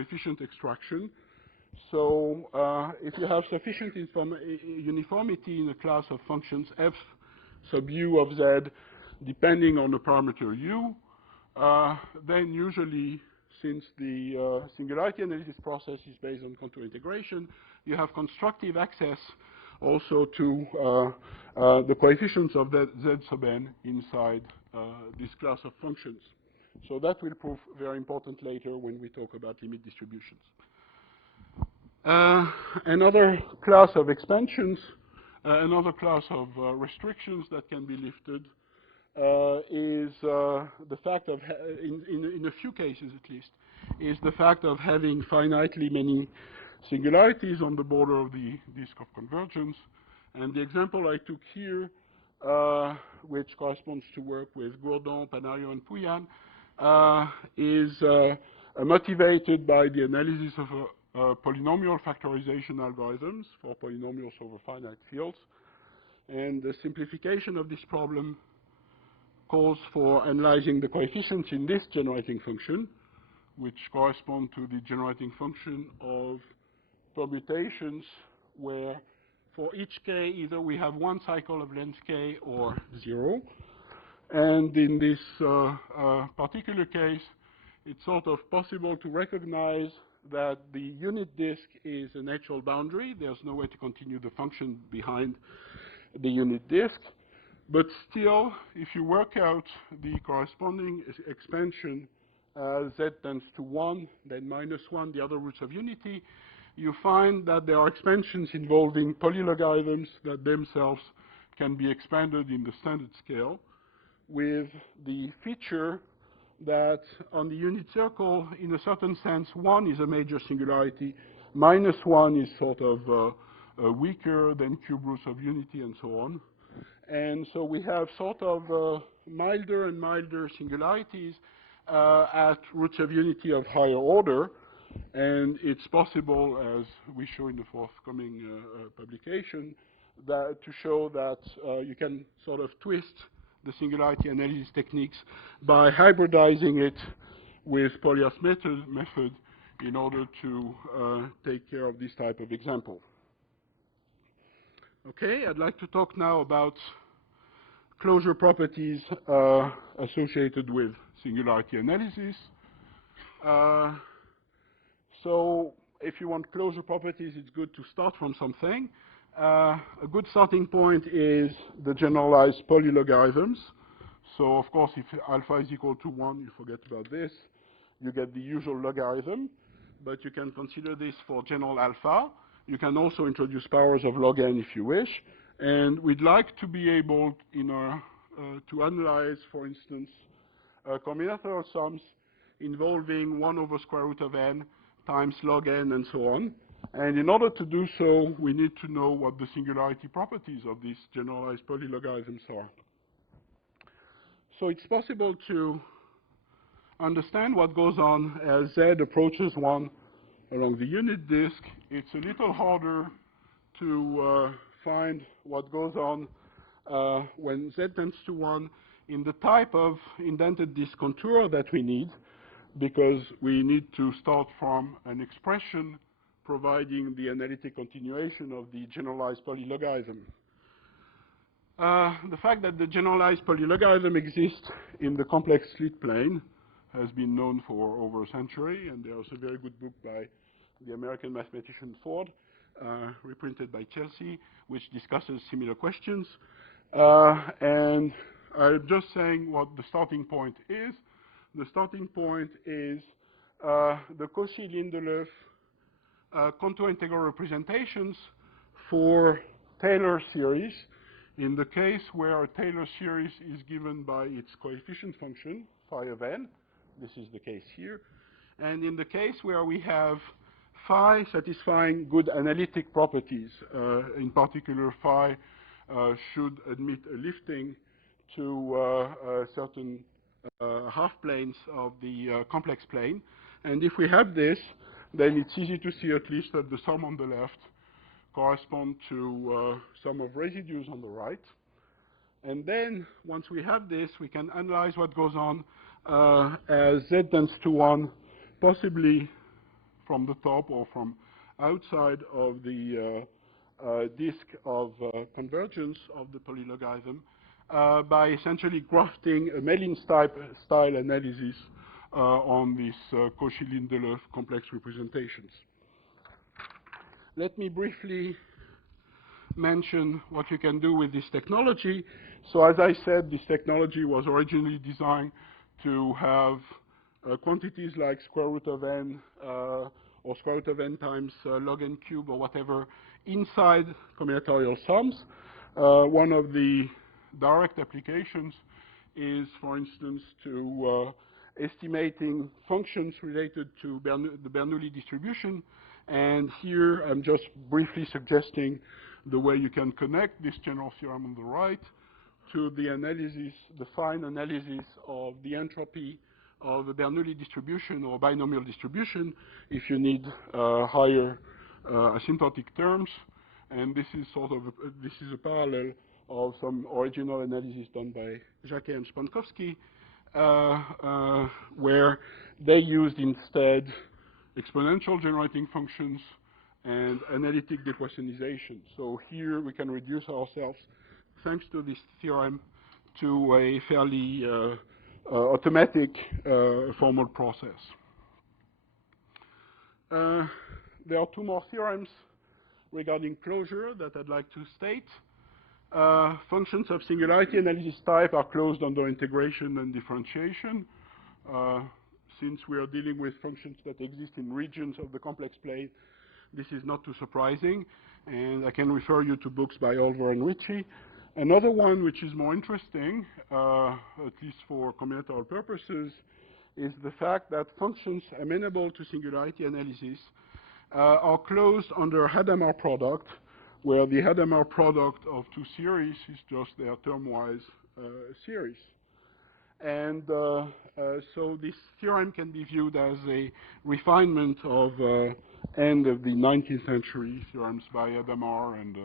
coefficient extraction. So if you have sufficient uniformity in a class of functions f sub u of z depending on the parameter u, then usually, since the singularity analysis process is based on contour integration, you have constructive access also to the coefficients of that z sub n inside this class of functions. So that will prove very important later when we talk about limit distributions. Another class of expansions, another class of restrictions that can be lifted is the fact of, in a few cases at least, is the fact of having finitely many singularities on the border of the disk of convergence. And the example I took here, which corresponds to work with Gourdon, Panario, and Pouyan, is motivated by the analysis of polynomial factorization algorithms for polynomials over finite fields. And the simplification of this problem calls for analyzing the coefficients in this generating function, which correspond to the generating function of permutations where for each k either we have one cycle of length k or 0. And in this particular case, it's sort of possible to recognize that the unit disk is a natural boundary. There's no way to continue the function behind the unit disk. But still, if you work out the corresponding expansion z tends to 1, then -1, the other roots of unity, you find that there are expansions involving polylogarithms that themselves can be expanded in the standard scale, with the feature that on the unit circle, in a certain sense, 1 is a major singularity, -1 is sort of weaker than cube roots of unity, and so on. And so we have sort of milder and milder singularities at roots of unity of higher order. And it's possible, as we show in the forthcoming publication, that to show that you can sort of twist the singularity analysis techniques by hybridizing it with Polya's method in order to take care of this type of example. Okay, I'd like to talk now about closure properties associated with singularity analysis. So if you want closure properties, it's good to start from something. A good starting point is the generalized polylogarithms. So of course, if alpha is equal to 1, you forget about this. You get the usual logarithm, but you can consider this for general alpha. You can also introduce powers of log n if you wish. And we'd like to be able to analyze, for instance, combinatorial sums involving 1 over square root of n times log n and so on. And in order to do so, we need to know what the singularity properties of these generalized polylogarithms are. So it's possible to understand what goes on as z approaches 1 along the unit disk. It's a little harder to find what goes on when z tends to 1 in the type of indented disk contour that we need, because we need to start from an expression providing the analytic continuation of the generalized polylogarithm. The fact that the generalized polylogarithm exists in the complex slit plane has been known for over a century, and there's a very good book by the American mathematician Ford, reprinted by Chelsea, which discusses similar questions. And I'm just saying what the starting point is. The starting point is the Cauchy-Lindelöf contour integral representations for Taylor series. In the case where a Taylor series is given by its coefficient function, phi of n, this is the case here. And in the case where we have phi satisfying good analytic properties, in particular phi should admit a lifting to certain half planes of the complex plane. And if we have this, then it's easy to see at least that the sum on the left correspond to sum of residues on the right. And then once we have this, we can analyze what goes on as z tends to 1, possibly from the top or from outside of the disk of convergence of the polylogarithm by essentially grafting a Mellin-style analysis on these Cauchy-Lindelöf complex representations. Let me briefly mention what you can do with this technology. So as I said, this technology was originally designed to have quantities like square root of n or square root of n times log n cube or whatever inside combinatorial sums. One of the direct applications is, for instance, to estimating functions related to the Bernoulli distribution. And here I'm just briefly suggesting the way you can connect this general theorem on the right to the analysis, the fine analysis of the entropy of a Bernoulli distribution or binomial distribution if you need higher asymptotic terms. And this is sort of this is a parallel of some original analysis done by Jacquet and Spankowski, where they used instead exponential generating functions and analytic depoissionization. So here we can reduce ourselves, thanks to this theorem, to a fairly automatic formal process. There are two more theorems regarding closure that I'd like to state. Functions of singularity analysis type are closed under integration and differentiation. Since we are dealing with functions that exist in regions of the complex plane, this is not too surprising, and I can refer you to books by Olver and Ritchie. Another one which is more interesting, at least for combinatorial purposes, is the fact that functions amenable to singularity analysis are closed under a Hadamard product, where the Hadamard product of two series is just their termwise series. And so this theorem can be viewed as a refinement of end of the 19th century theorems by Hadamard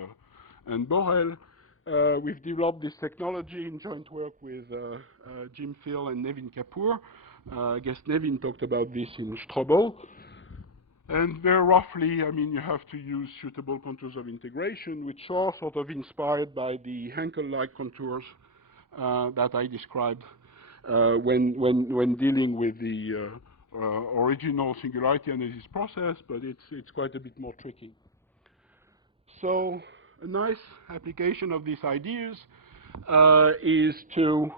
and Borel. We've developed this technology in joint work with Jim Phil and Nevin Kapoor. I guess Nevin talked about this in Strobel. And very roughly, I mean, you have to use suitable contours of integration, which are sort of inspired by the Hankel-like contours that I described when dealing with the original singularity analysis process, but it's quite a bit more tricky. So a nice application of these ideas is to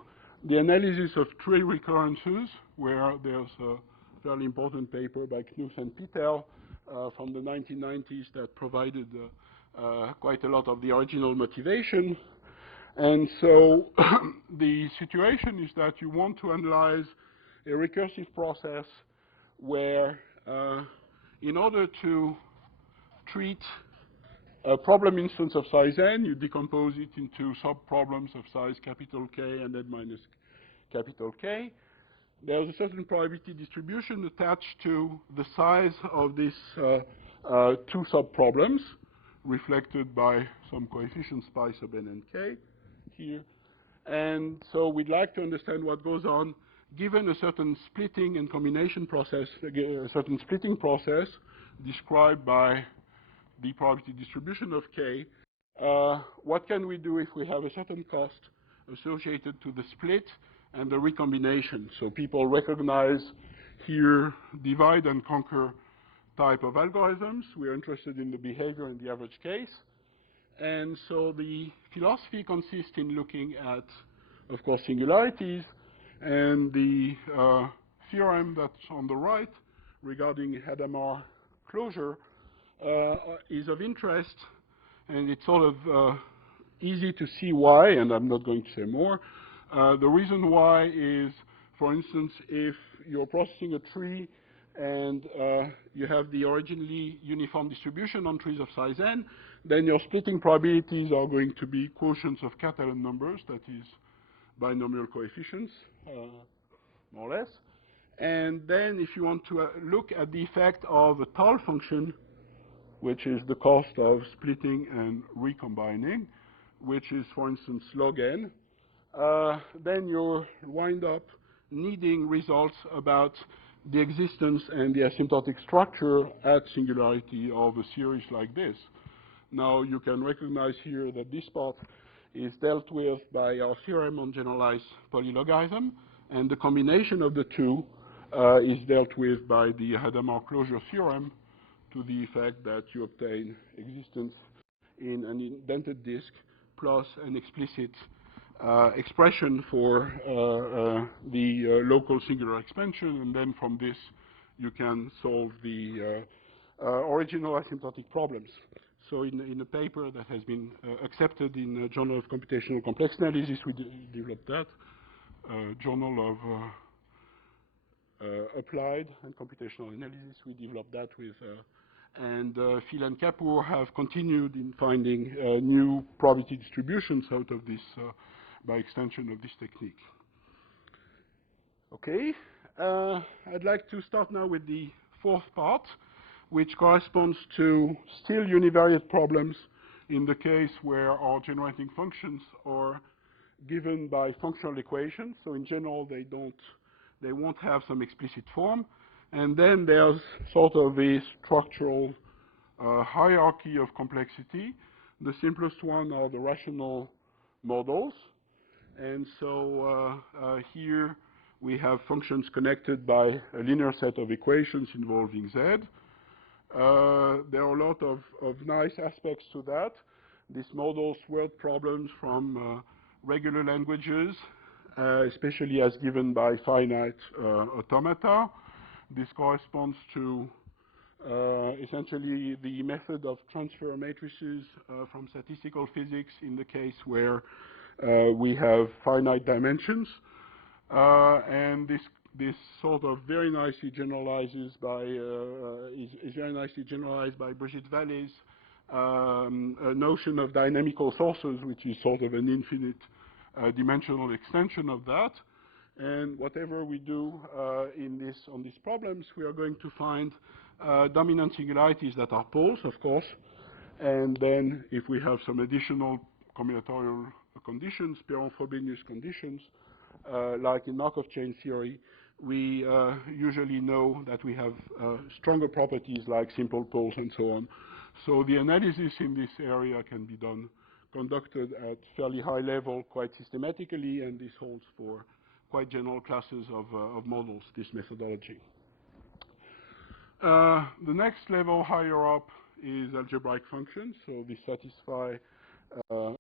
the analysis of tree recurrences, where there's a fairly important paper by Knuth and Pittel from the 1990s that provided quite a lot of the original motivation. And so the situation is that you want to analyze a recursive process where, in order to treat a problem instance of size n, you decompose it into sub-problems of size capital K and n minus capital K. There's a certain probability distribution attached to the size of these two sub-problems, reflected by some coefficients pi sub n and k here. And so we'd like to understand what goes on given a certain splitting and combination process, a certain splitting process described by the probability distribution of k. What can we do if we have a certain cost associated to the split and the recombination? So people recognize here divide and conquer type of algorithms. We're interested in the behavior in the average case. And so the philosophy consists in looking at, of course, singularities, and the theorem that's on the right regarding Hadamard closure is of interest, and it's sort of easy to see why, and I'm not going to say more. The reason why is, for instance, if you're processing a tree and you have the originally uniform distribution on trees of size n, then your splitting probabilities are going to be quotients of Catalan numbers, that is, binomial coefficients, more or less. And then if you want to look at the effect of a Tal function, which is the cost of splitting and recombining, which is, for instance, log n, then you'll wind up needing results about the existence and the asymptotic structure at singularity of a series like this. Now you can recognize here that this part is dealt with by our theorem on generalized polylogarithm, and the combination of the two is dealt with by the Hadamard closure theorem, to the effect that you obtain existence in an indented disk plus an explicit expression for the local singular expansion, and then from this you can solve the original asymptotic problems. So in a paper that has been accepted in the Journal of Computational Complex Analysis, we developed that. Journal of Applied and Computational Analysis, we developed that with, and Phil and Kapoor have continued in finding new probability distributions out of this by extension of this technique. Okay, I'd like to start now with the fourth part, which corresponds to still univariate problems in the case where our generating functions are given by functional equations. So in general, they won't have some explicit form. And then there's sort of a structural hierarchy of complexity. The simplest one are the rational models. And so here we have functions connected by a linear set of equations involving Z. There are a lot of nice aspects to that. This models word problems from regular languages, especially as given by finite automata. This corresponds to essentially the method of transfer matrices from statistical physics in the case where we have finite dimensions. And this sort of very nicely generalizes by is very nicely generalized by Brigitte Vallées' a notion of dynamical sources, which is sort of an infinite dimensional extension of that. And whatever we do on these problems, we are going to find dominant singularities that are poles, of course. And then if we have some additional combinatorial conditions, Perron-Frobenius conditions, like in Markov chain theory, we usually know that we have stronger properties like simple poles and so on. So the analysis in this area can be conducted at fairly high level quite systematically, and this holds for quite general classes of models, this methodology. The next level higher up is algebraic functions. So they satisfy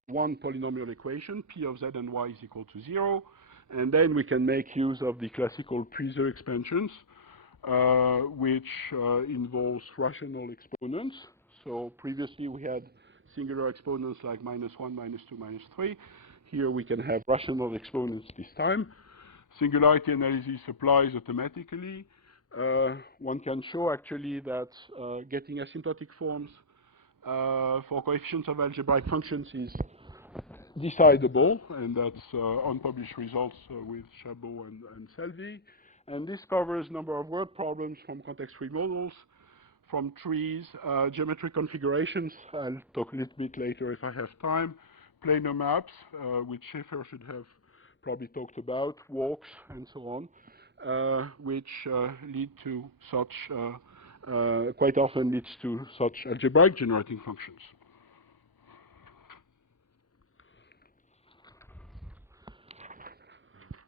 one polynomial equation, P of Z and Y is equal to 0. And then we can make use of the classical Puiseux expansions, which involves rational exponents. So previously we had singular exponents like -1, -2, -3. Here we can have rational exponents this time. Singularity analysis applies automatically. One can show actually that getting asymptotic forms for coefficients of algebraic functions is decidable, and that's unpublished results with Chabot and Selvey. And this covers a number of word problems from context-free models, from trees, geometric configurations. I'll talk a little bit later if I have time. Planar maps, which Schaeffer should have probably talked about, walks, and so on, which lead to such, quite often leads to such algebraic generating functions.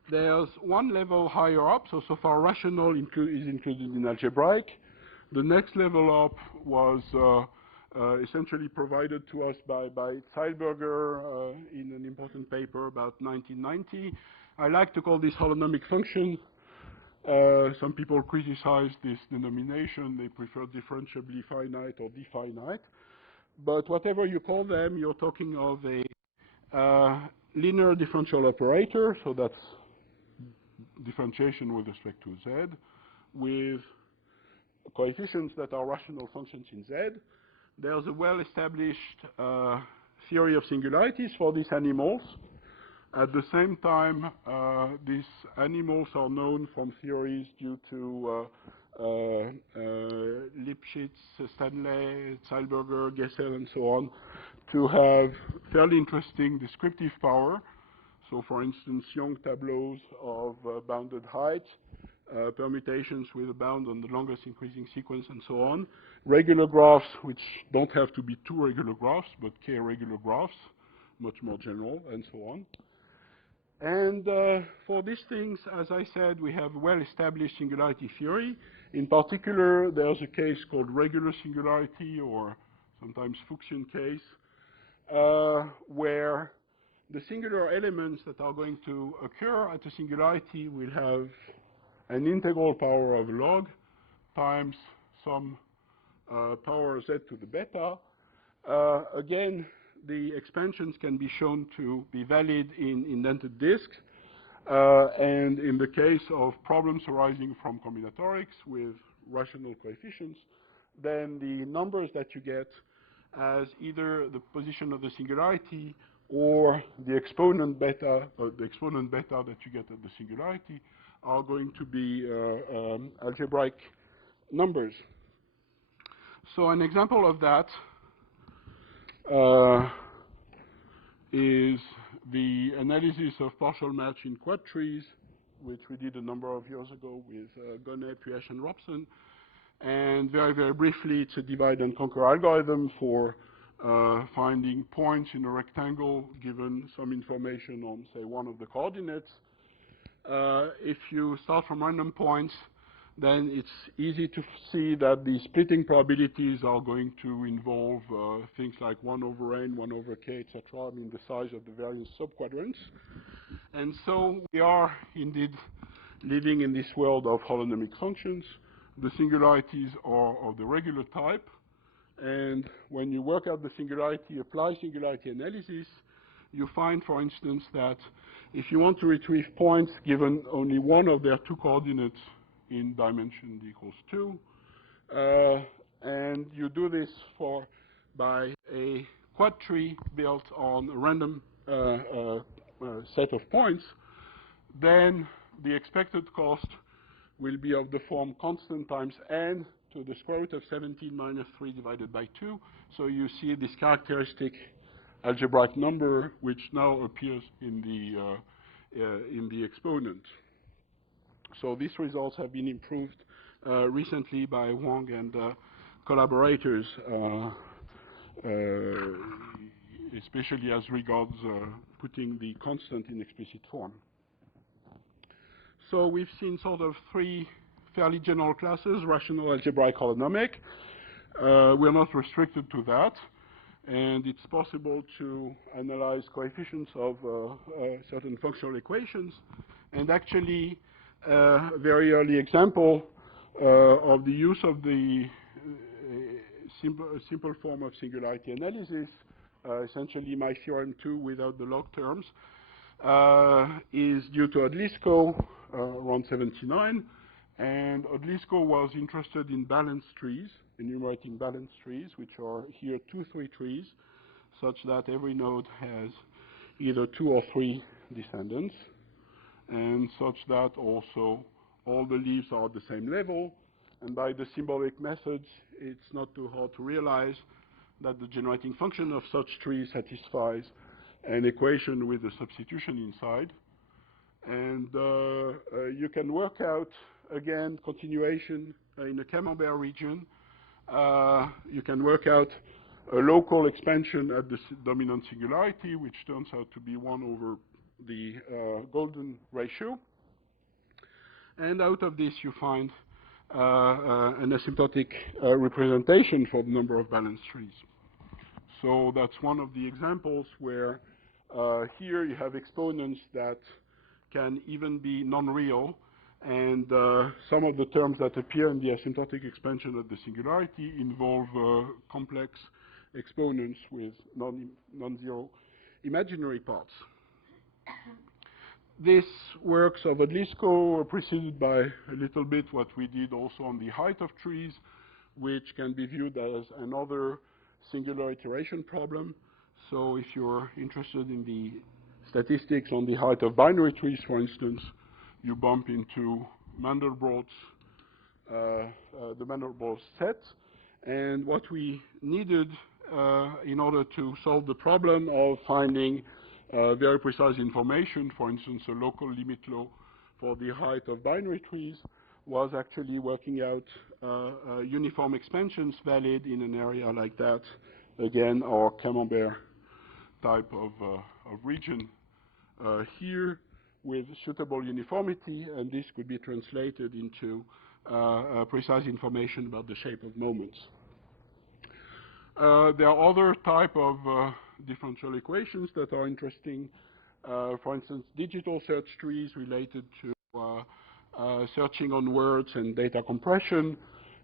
There's one level higher up, so far rational is included in algebraic. The next level up was essentially provided to us by Zeilberger in an important paper about 1990. I like to call this holonomic function. Some people criticize this denomination. They prefer differentiably finite or definite. But whatever you call them, you're talking of a linear differential operator, so that's differentiation with respect to Z, with coefficients that are rational functions in Z. There's a well-established theory of singularities for these animals. At the same time, these animals are known from theories due to Lipschitz, Stanley, Zeilberger, Gesell, and so on, to have fairly interesting descriptive power. So, for instance, Young tableaus of bounded height permutations with a bound on the longest increasing sequence, and so on. Regular graphs, which don't have to be two regular graphs, but k-regular graphs, much more general, and so on. And for these things, as I said, we have well-established singularity theory. In particular, there's a case called regular singularity, or sometimes Fuchsian case, where the singular elements that are going to occur at a singularity will have an integral power of log times some power z to the beta. Again, the expansions can be shown to be valid in indented disks. And in the case of problems arising from combinatorics with rational coefficients, then the numbers that you get as either the position of the singularity or the exponent beta, that you get at the singularity, are going to be algebraic numbers. So an example of that is the analysis of partial match in quad trees, which we did a number of years ago with Gonnet, Puech, and Robson. And very, very briefly, it's a divide and conquer algorithm for finding points in a rectangle given some information on, say, one of the coordinates. If you start from random points, then it's easy to see that the splitting probabilities are going to involve things like 1 over n, 1 over k, etc. I mean, the size of the various subquadrants. And so we are indeed living in this world of holonomic functions. The singularities are of the regular type. And when you work out the singularity, apply singularity analysis, you find, for instance, that if you want to retrieve points given only one of their two coordinates in dimension d equals 2, and you do this by a quad tree built on a random set of points, then the expected cost will be of the form constant times n to the square root of 17 minus 3 divided by 2. So you see this characteristic algebraic number, which now appears in the exponent. So these results have been improved recently by Wang and collaborators, especially as regards putting the constant in explicit form. So we've seen sort of three fairly general classes: rational, algebraic, holonomic. We're not restricted to that. And it's possible to analyze coefficients of certain functional equations. And actually, a very early example of the use of the simple form of singularity analysis, essentially my theorem 2 without the log terms, is due to Odlyzko around 79. And Odlyzko was interested in balanced trees, enumerating balanced trees, which are here 2, 3 trees, such that every node has either 2 or 3 descendants, and such that also all the leaves are at the same level. And by the symbolic methods, it's not too hard to realize that the generating function of such trees satisfies an equation with a substitution inside. And you can work out, again, continuation in a Camembert region. You can work out a local expansion at the dominant singularity, which turns out to be 1 over the golden ratio. And out of this, you find an asymptotic representation for the number of balanced trees. So that's one of the examples where here you have exponents that can even be non-real, and some of the terms that appear in the asymptotic expansion of the singularity involve complex exponents with non-zero imaginary parts. This works of Odlyzko are preceded by a little bit what we did also on the height of trees, which can be viewed as another singular iteration problem. So if you're interested in the statistics on the height of binary trees, for instance, you bump into Mandelbrot's, the Mandelbrot set. And what we needed in order to solve the problem of finding very precise information, for instance, a local limit law for the height of binary trees, was actually working out uniform expansions valid in an area like that, again, or Camembert type of region here with suitable uniformity, and this could be translated into precise information about the shape of moments. There are other type of differential equations that are interesting. For instance, digital search trees related to searching on words and data compression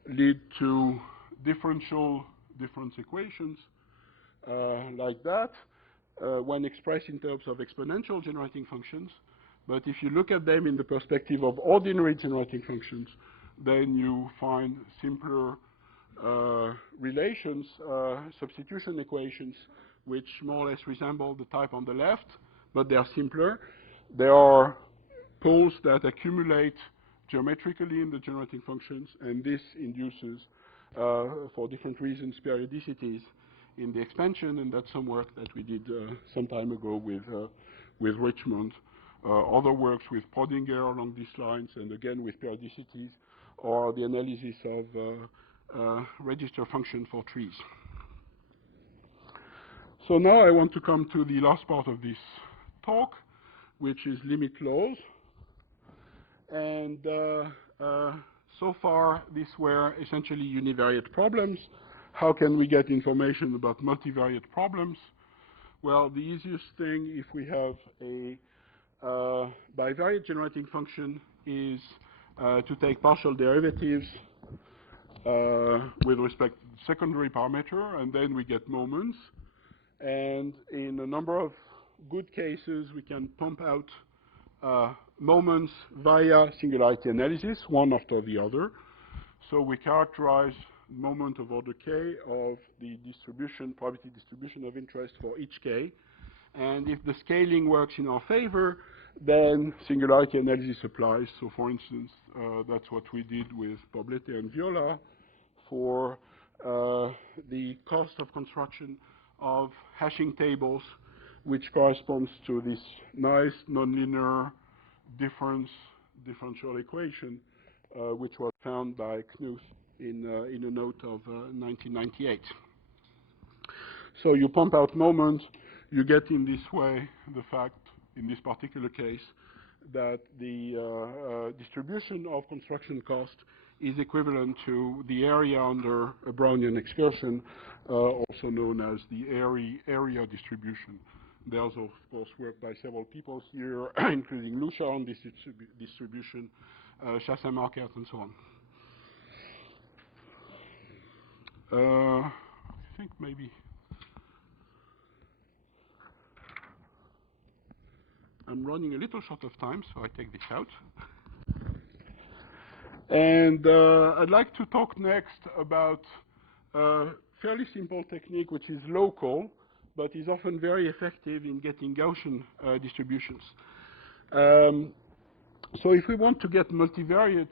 lead to difference equations like that when expressed in terms of exponential generating functions. But if you look at them in the perspective of ordinary generating functions, then you find simpler relations, substitution equations, which more or less resemble the type on the left, but they are simpler. They are poles that accumulate geometrically in the generating functions, and this induces, for different reasons, periodicities in the expansion, and that's some work that we did some time ago with Richmond. Other works with Prodinger along these lines, and again with periodicities, or the analysis of register function for trees. So now I want to come to the last part of this talk, which is limit laws. And so far, these were essentially univariate problems. How can we get information about multivariate problems? Well, the easiest thing, if we have a bivariate generating function, is to take partial derivatives with respect to the secondary parameter, and then we get moments. And in a number of good cases, we can pump out moments via singularity analysis, one after the other. So we characterize moment of order k of the distribution, probability distribution of interest for each k. And if the scaling works in our favor, then singularity analysis applies. So for instance, that's what we did with Poblete and Viola for the cost of construction of hashing tables, which corresponds to this nice nonlinear differential equation, which was found by Knuth in a note of 1998. So you pump out moment, you get in this way the fact, in this particular case, that the distribution of construction cost is equivalent to the area under a Brownian excursion, also known as the area distribution. There's, of course, work by several people here, including Lucia on this distribution, Chassin-Marquardt, and so on. I think maybe I'm running a little short of time, so I take this out. And I'd like to talk next about a fairly simple technique which is local, but is often very effective in getting Gaussian distributions. So if we want to get multivariate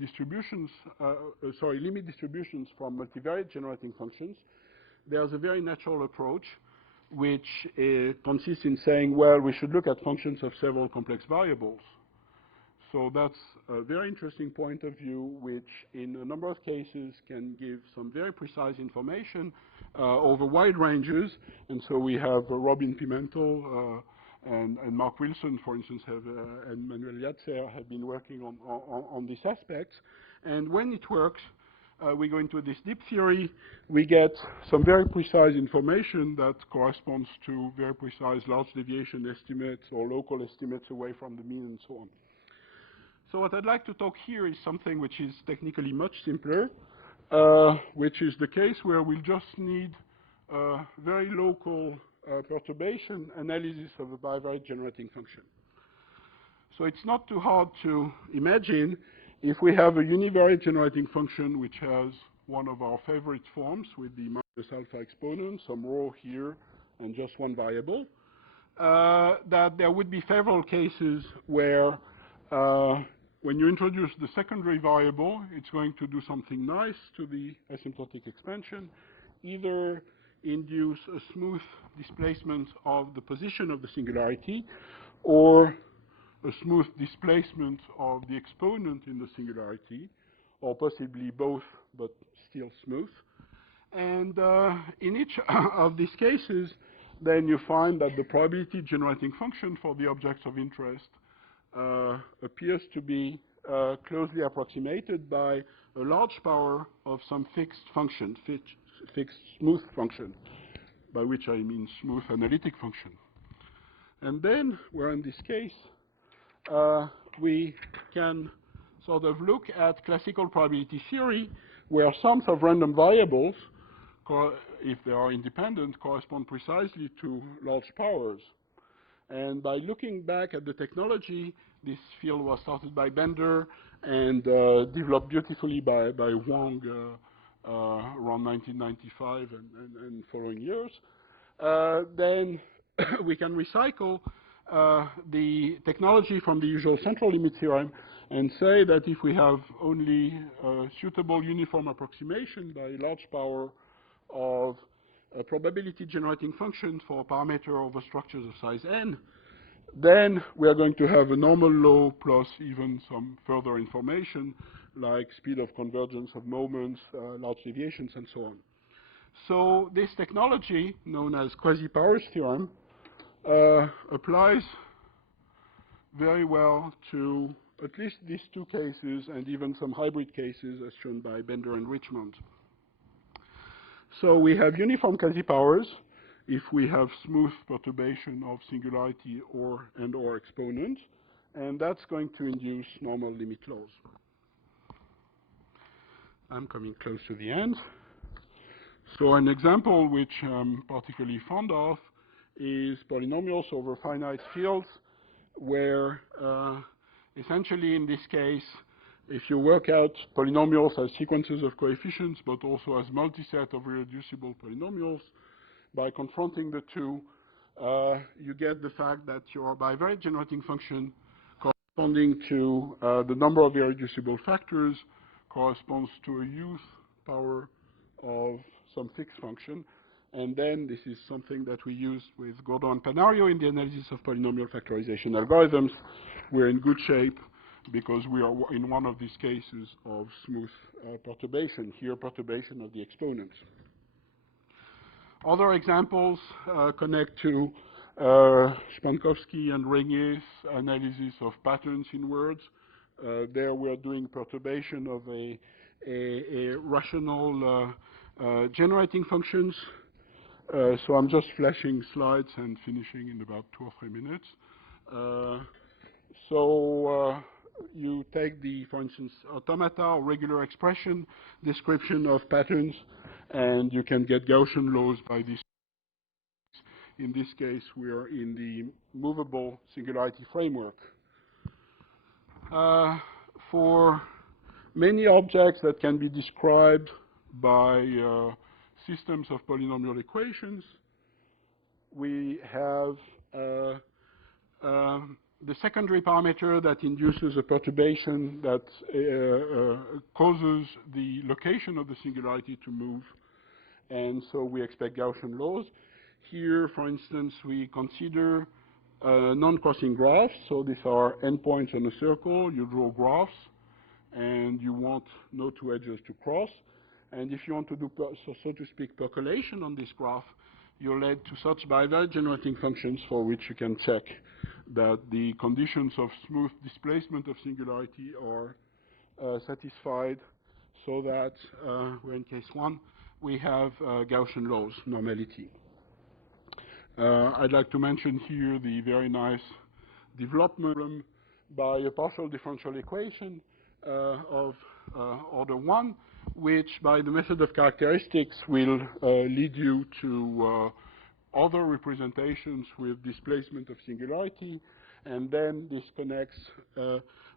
distributions, limit distributions from multivariate generating functions, there's a very natural approach which consists in saying, well, we should look at functions of several complex variables. So that's a very interesting point of view, which in a number of cases can give some very precise information over wide ranges. And so we have Robin Pimentel and Mark Wilson, for instance, and Manuel Yatzer have been working on these aspects. And when it works, we go into this deep theory, we get some very precise information that corresponds to very precise large deviation estimates or local estimates away from the mean and so on. So what I'd like to talk here is something which is technically much simpler, which is the case where we'll just need very local perturbation analysis of a bivariate generating function. So it's not too hard to imagine if we have a univariate generating function which has one of our favorite forms with the minus alpha exponent, some rho here, and just one variable, that there would be several cases where when you introduce the secondary variable, it's going to do something nice to the asymptotic expansion, either induce a smooth displacement of the position of the singularity, or a smooth displacement of the exponent in the singularity, or possibly both, but still smooth. And in each of these cases, then you find that the probability generating function for the objects of interest appears to be closely approximated by a large power of some fixed function, fixed smooth function, by which I mean smooth analytic function. And then, where in this case, we can sort of look at classical probability theory, where sums of random variables, if they are independent, correspond precisely to large powers. And by looking back at the technology, this field was started by Bender and developed beautifully by Wang around 1995 and following years. Then we can recycle the technology from the usual central limit theorem and say that if we have only a suitable uniform approximation by large power of a probability generating function for a parameter over structures of size n, then we are going to have a normal law plus even some further information like speed of convergence of moments, large deviations, and so on. So this technology, known as quasi-powers theorem, applies very well to at least these two cases and even some hybrid cases as shown by Bender and Richmond. So we have uniform quasi-powers if we have smooth perturbation of singularity or exponent, and that's going to induce normal limit laws. I'm coming close to the end. So an example which I'm particularly fond of is polynomials over finite fields, where essentially in this case, if you work out polynomials as sequences of coefficients, but also as multiset of irreducible polynomials, by confronting the two, you get the fact that your bivariate generating function corresponding to the number of irreducible factors corresponds to a youth power of some fixed function. And then this is something that we use with Gordon and Panario in the analysis of polynomial factorization algorithms. We're in good shape because we are in one of these cases of smooth perturbation, here perturbation of the exponents. Other examples connect to Spankowski and Regnier's analysis of patterns in words. There we are doing perturbation of a rational generating functions. So I'm just flashing slides and finishing in about 2 or 3 minutes. You take the, for instance, automata or regular expression description of patterns, and you can get Gaussian laws by this. In this case, we are in the movable singularity framework. For many objects that can be described by systems of polynomial equations, we have the secondary parameter that induces a perturbation that causes the location of the singularity to move, and so we expect Gaussian laws. Here, for instance, we consider non-crossing graphs. So these are endpoints on a circle. You draw graphs, and you want no two edges to cross. And if you want to do, so to speak, percolation on this graph, you're led to such bivariate generating functions for which you can check that the conditions of smooth displacement of singularity are satisfied, so that we're in case 1, we have Gaussian laws, normality. I'd like to mention here the very nice development by a partial differential equation of order 1, which by the method of characteristics will lead you to other representations with displacement of singularity, and then this connects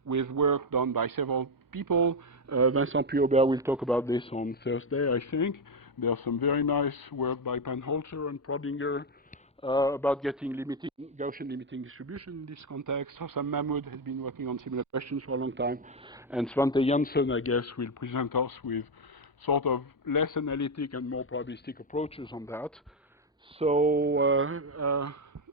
with work done by several people. Vincent Puy-Aubert will talk about this on Thursday, I think. There's some very nice work by Panholzer and Prodinger about getting Gaussian limiting distribution in this context. Hossam Mahmoud has been working on similar questions for a long time. And Svante Jansen, I guess, will present us with sort of less analytic and more probabilistic approaches on that. So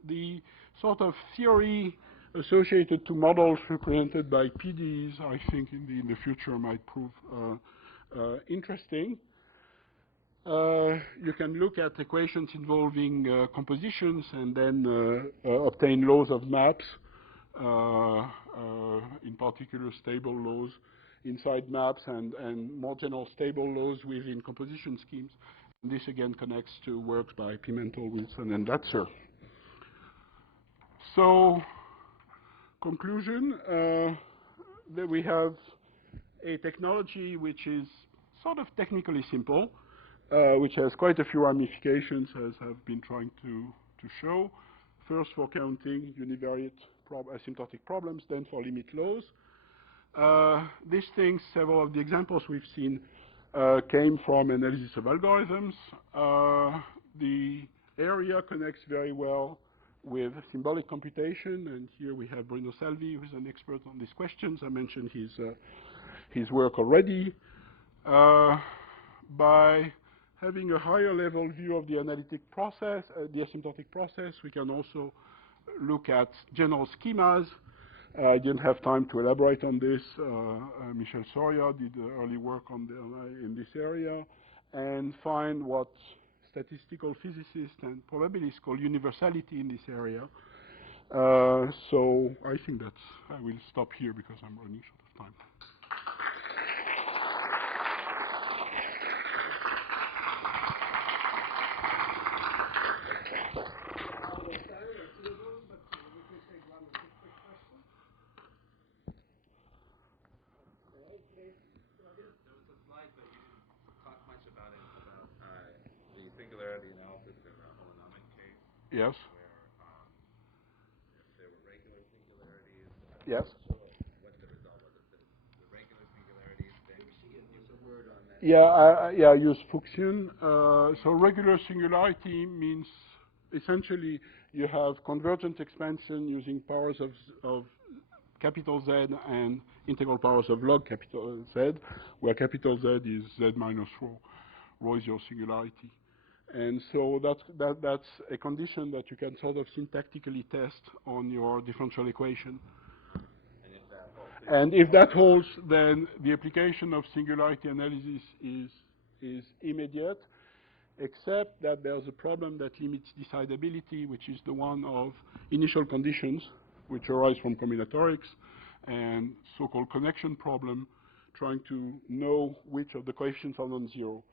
the sort of theory associated to models represented by PDEs, I think in the future might prove interesting. You can look at equations involving compositions and then obtain laws of maps, in particular stable laws inside maps and more general stable laws within composition schemes. And this again connects to work by Pimentel, Wilson, and Latzer. So, conclusion, that we have a technology which is sort of technically simple, which has quite a few ramifications, as I've been trying to show. First for counting univariate asymptotic problems, then for limit laws. These things, several of the examples we've seen came from analysis of algorithms. The area connects very well with symbolic computation, and here we have Bruno Salvi, who's an expert on these questions. I mentioned his work already. By having a higher level view of the analytic process, the asymptotic process, we can also look at general schemas. I didn't have time to elaborate on this. Michel Soria did early work in this area and find what statistical physicists and probabilists call universality in this area. So I think I will stop here because I'm running short of time. Yes. If there were regular singularities, yes. What the result was. If the regular singularities, then use a word on that. Yeah, I use Fuchsian. So regular singularity means essentially you have convergent expansion using powers of capital Z and integral powers of log capital Z, where capital Z is Z minus rho. Rho is your singularity. And so that's a condition that you can sort of syntactically test on your differential equation. And if that holds, then the application of singularity analysis is immediate, except that there's a problem that limits decidability, which is the one of initial conditions, which arise from combinatorics, and so-called connection problem, trying to know which of the coefficients are non-zero.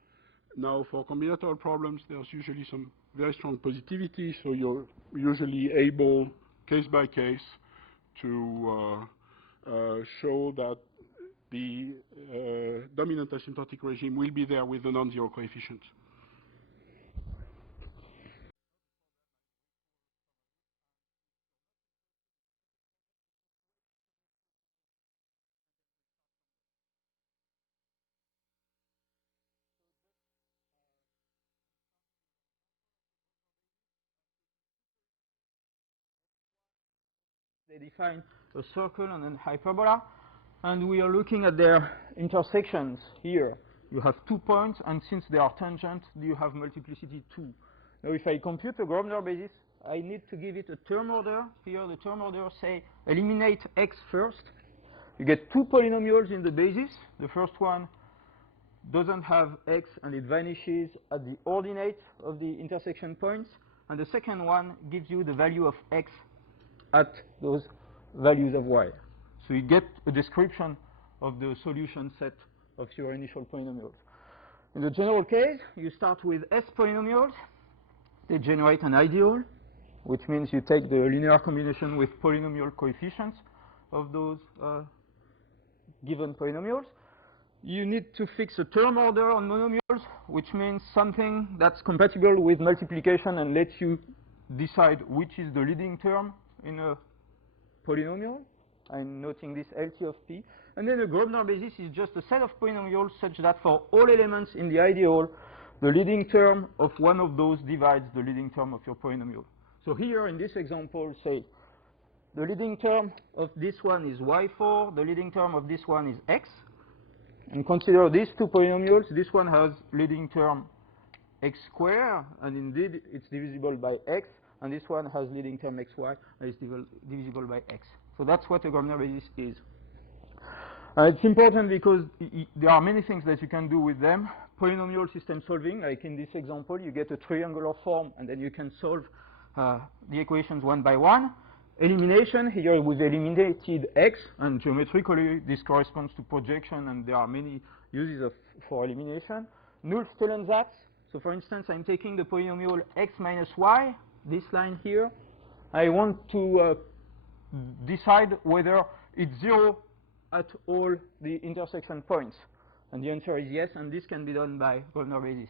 Now, for combinatorial problems, there's usually some very strong positivity, so you're usually able, case by case, to show that the dominant asymptotic regime will be there with the non-zero coefficient. They define a circle and a hyperbola, and we are looking at their intersections here. You have 2 points, and since they are tangent, you have multiplicity 2. Now, if I compute a Grobner basis, I need to give it a term order. Here, the term order say eliminate x first. You get 2 polynomials in the basis. The first one doesn't have x, and it vanishes at the ordinate of the intersection points. And the second one gives you the value of x at those values of y. So you get a description of the solution set of your initial polynomials. In the general case, you start with S polynomials. They generate an ideal, which means you take the linear combination with polynomial coefficients of those given polynomials. You need to fix a term order on monomials, which means something that's compatible with multiplication and lets you decide which is the leading term in a polynomial. I'm noting this LT of P. And then a Grobner basis is just a set of polynomials such that for all elements in the ideal, the leading term of one of those divides the leading term of your polynomial. So here in this example, say the leading term of this one is y4, the leading term of this one is x. And consider these two polynomials. This one has leading term x squared, and indeed it's divisible by x. and this one has leading term xy, and is divisible by x. So that's what a Grosvenor basis is. It's important because there are many things that you can do with them. Polynomial system solving, like in this example, you get a triangular form, and then you can solve the equations one by one. Elimination, here we've eliminated x, and geometrically this corresponds to projection, and there are many uses for elimination. Null-Stellensatz, so for instance, I'm taking the polynomial x minus y, this line here. I want to decide whether it's 0 at all the intersection points. And the answer is yes, and this can be done by Grosvenor basis.